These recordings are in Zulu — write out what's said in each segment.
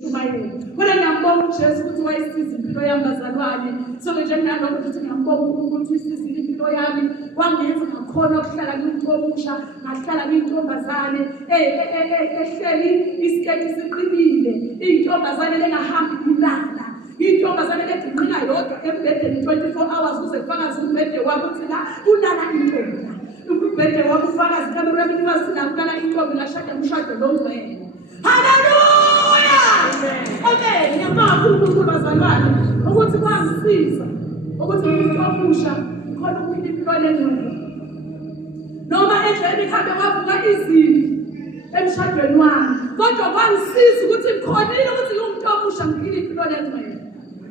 Kodwa ngiyambonga uJesu ukuthi wayisiza impilo yami bazalwane. So nje nginalokho ukuthi ngiyambonga uNkulunkulu ukuthi isizile impilo yami. Wangenza ngakhona ukuhlala ngiyintomusha, ngahlala ngiyintombazane ehleli isiketi siqinile. Intombazane lengahambi ilala. Intombazane leginqika yodwa embhedeni 24 hours kuze kufakaze umbhede wami ukuthi la ulala intombi. Umbhede wami ufakaze kamerweni wathi la ulala intombi ngashada umshado longcwele. Hallelujah! Amen. Ngiyabonga uNkulunkulu bazalwane ukuthi kwangisiza ukuthi ngitomusha khona ukuphila impilo lengcwele. Noma endleleni ikhambe wavuka izimpi emshadweni wami. Kodwa kwangisiza ukuthi ngikhonile ukuthi ngimtomusha ngiphile impilo lengcwele.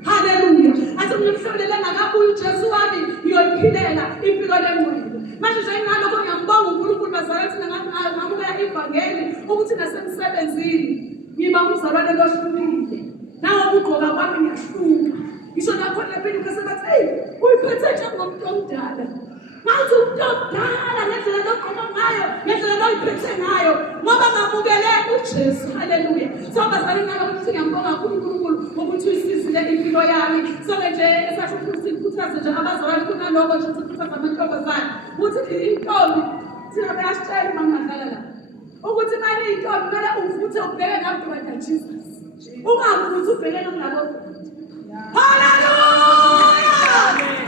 Hallelujah. Athi ngimhlolela ngakabuya uJesu wami ngiyophilela impilo lengcwele. Manje nje ngalokho ngiyambonga uNkulunkulu bazalwane ukuthi ngamukela ivangeli ukuthi nasemsebenzini ngiba umzalwane lohlukile. Nawo ukugqoka kwami ngiyahluka. Ngisho nakhona phela ukasebathi hey uyiphethe njengomuntu omdala. Manje umuntu omdala ngendlela lokugqoka ngayo, ngendlela loyiphethe ngayo ngoba ngamukele uJesu. Hallelujah. So bazalwane ngalokho ngiyambonga uNkulunkulu ukuthi uyisizile impilo yami. So nje esasho ukuthi sikhuthaze nje abazalwane kunalokho nje sikhuthaza amantombazane ukuthi intombi thina bayasitshela mangadlala la ukuthi manje intombi kumele uvuthe ubheke ngabudala Jesus. Ungavuthi ubheke ngabo. Hallelujah!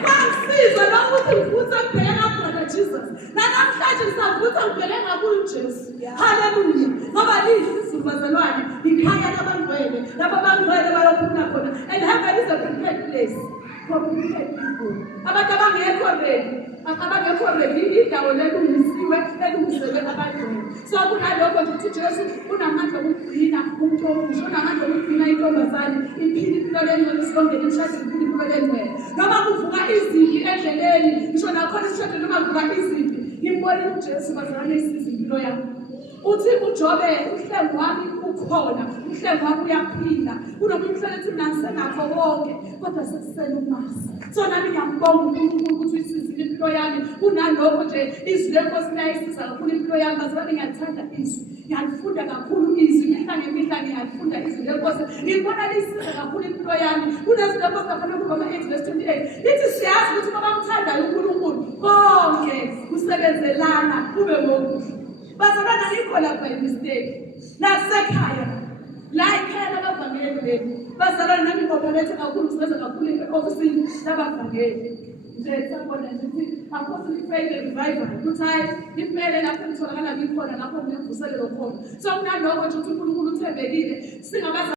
Kwangisiza nokuthi uvuthe ubheke ngabudala Jesus. Namhlanje ngisavutha ubheke ngabo uJesu. Hallelujah! Ngoba lizizwe bazalwane ikhaya labangcwele, laba bangcwele bayophuma khona. And heaven is a prepared place for prepared people. Abantu abangekho ready indawo lelungisiwe elungiselwe abangcwele. So kunalokho nje ukuthi Jesu unamandla okugcina umuntu omusha, unamandla okugcina intombazane iphile impilo lengcwele isongene emshadweni iphile impilo lengcwele. Noma kuvuka izimpi endleleni, ngisho nakhona emshadweni noma kuvuka izimpi, ngimbone uJesu bazalwane isiza impilo yami. Uthi uJobe uhlelo wami ukhona, uhlelo wami uyaphila. Kunomuntu uhlelethi nangisenakho konke, kodwa sekusele umasi. So nami ngiyambonga uNkulunkulu ukuthi uyisizile impilo yami. Kunalokho nje izwi leNkosi layisiza kakhulu impilo yami. Bazalwane ngiyathanda izwi. Ngiyalifunda kakhulu izwi. Mihla ngemihla ngiyalifunda izwi leNkosi. Ngibona lisiza kakhulu impilo yami. Kunezwi leNkosi laphana kuRoma 8:28. Lithi siyazi ukuthi ngoba mthandayo uNkulunkulu konke kusebenzelana kube ngokuhle. Bazalwane ngikho lapha by mistake. Nasekhaya. La ikhaya labavangeli bethu. Bazalwane nami ngobabethe kakhulu sisebenza kakhulu e-ofisini labavangeli. Nje sabona nje ukuthi Apostle Faith Revival ukuthi impela lapho ngitholakala ngikhona lapho ngivuselelo khona. So kunalokho nje ukuthi uNkulunkulu uthembekile singabaza